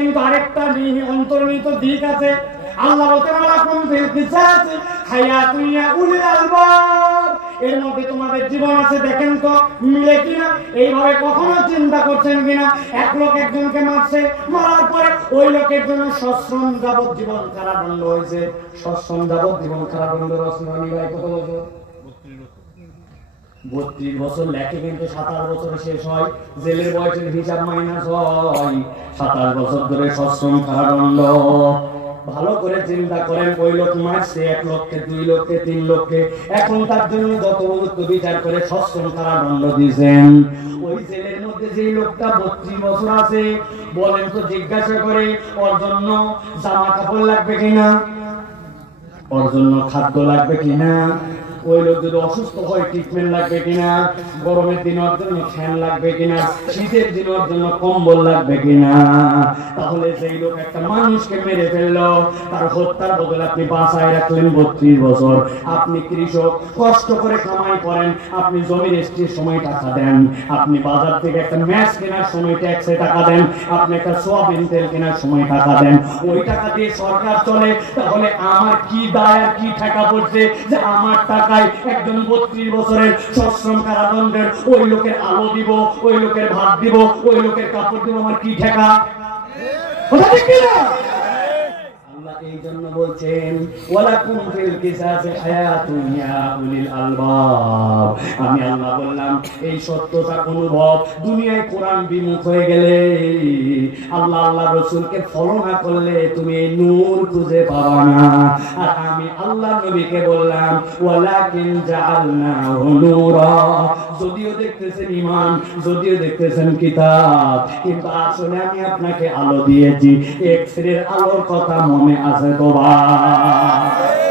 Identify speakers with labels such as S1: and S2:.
S1: কিন্তু আরেকটা অন্তর্নিহিত দিক আছে। আল্লাহ আলবাব। এর মধ্যে তোমাদের জীবন আছে, দেখেন তো, মিলে কিনা? এইভাবে কখনো চিন্তা করছেন কিনা? এক লোক একজনকে মারছে, মারার পরে ওই লোকের জন্য সশ্রম যাবত জীবন কারাদণ্ড হয়েছে। সশ্রম যাবত জীবন কারাদণ্ড রচনা নিবাই কত বছর? বত্রিশ বছর লেখে কিন্তু সাতাশ বছর শেষ হয়। জেলের বয়সের হিসাব মাইনাস হয়। সাতাশ বছর ধরে সশ্রম কারাদণ্ড ভালো করে চিন্তা করেন, ওই লোক মারছে এক লক্ষে, দুই লক্ষে, তিন লক্ষে। এখন তার জন্য যত বিচার করে সশ্রম কারাদণ্ড দিয়েছেন। ওই জেলের মধ্যে যে লোকটা বত্রিশ বছর আছে, বলেন তো জিজ্ঞাসা করে, ওর জন্য জামা কাপড় লাগবে কিনা? ওর জন্য খাদ্য লাগবে কিনা? ওই লোক যদি অসুস্থ হয় ট্রিটমেন্ট লাগবে কিনা? গরমের দিন ওর জন্য ফ্যান লাগবে কিনা? শীতের দিন ওর জন্য কম্বল লাগবে কিনা? তাহলে সেই লোক একটা মানুষকে মেরে ফেলল, তার হত্যার বদলে আপনি বাঁচায় রাখলেন বত্রিশ বছর। আপনি কৃষক, কষ্ট করে কামাই করেন, আপনি জমি রেস্টির সময় টাকা দেন। আপনি বাজার থেকে একটা ম্যাচ কেনার সময় ট্যাক্সে টাকা দেন। আপনি একটা সোয়াবিন তেল কেনার সময় টাকা দেন। ওই টাকা দিয়ে সরকার চলে, তাহলে আমার কি দায় আর কি টাকা পড়ছে যে আমার টাকায় একজন বত্রিশ বছরের সশ্রম কারাদণ্ডের ওই লোকের আলো দিব, ওই লোকের ভাত দিব, ওই লোকের কাপড় দিব, আমার কি ঠেকা কথা ঠিক না? আমি আল্লাহ বললাম, এই অনুভব দুনিয়ায় কোরআন বিমুখ হয়ে গেলে, আল্লাহ আল্লাহ ফলো না করলে তুমি নূর খুঁজে পাবা না। আর আমি আল্লাহ নবীকে বললাম যদিও দেখতেছেন ইমান যদিও দেখতেছেন কিতাব, কিন্তু আসলে আমি আপনাকে আলো দিয়েছি এক্স রের আলোর কথা মনে আছে তোমার